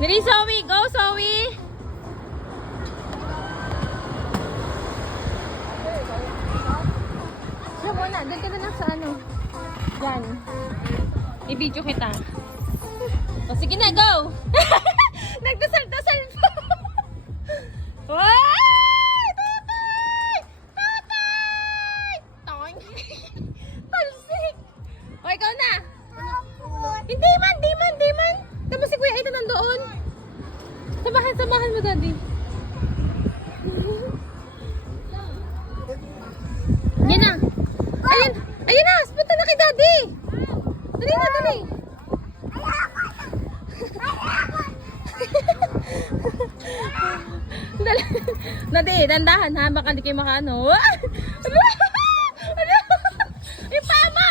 Dali, Zoe! Go, Zoe! Siya muna. Doon ka na lang sa ano. Yan. I-video kita. O, sige na, go! Nagdasal-dasal pa! Ay! Tatay! Tatay! Toing! Talsik! O, ikaw na! Hindi man! Tapos si Kuya Ito nandoon. Samahan mo, Daddy. Yan na. Ayun na. Punta na kay Daddy. Dali na, dali. Dali, dandahan ha. Baka di kayo makaano. Yung paa mo!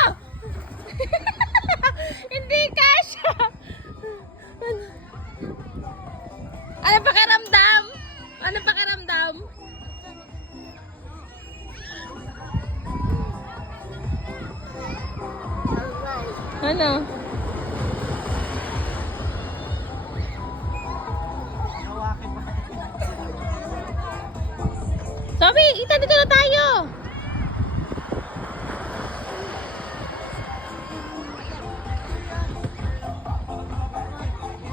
Hindi kasha. Ano pakiramdam? Ano pakiramdam? Ano? Sobi, Ita, dito na tayo.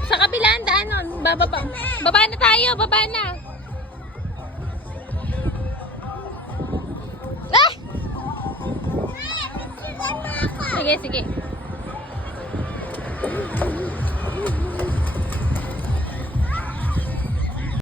Sa kabilaan daan nun. Baba na tayo, baba na. Ah! Sige.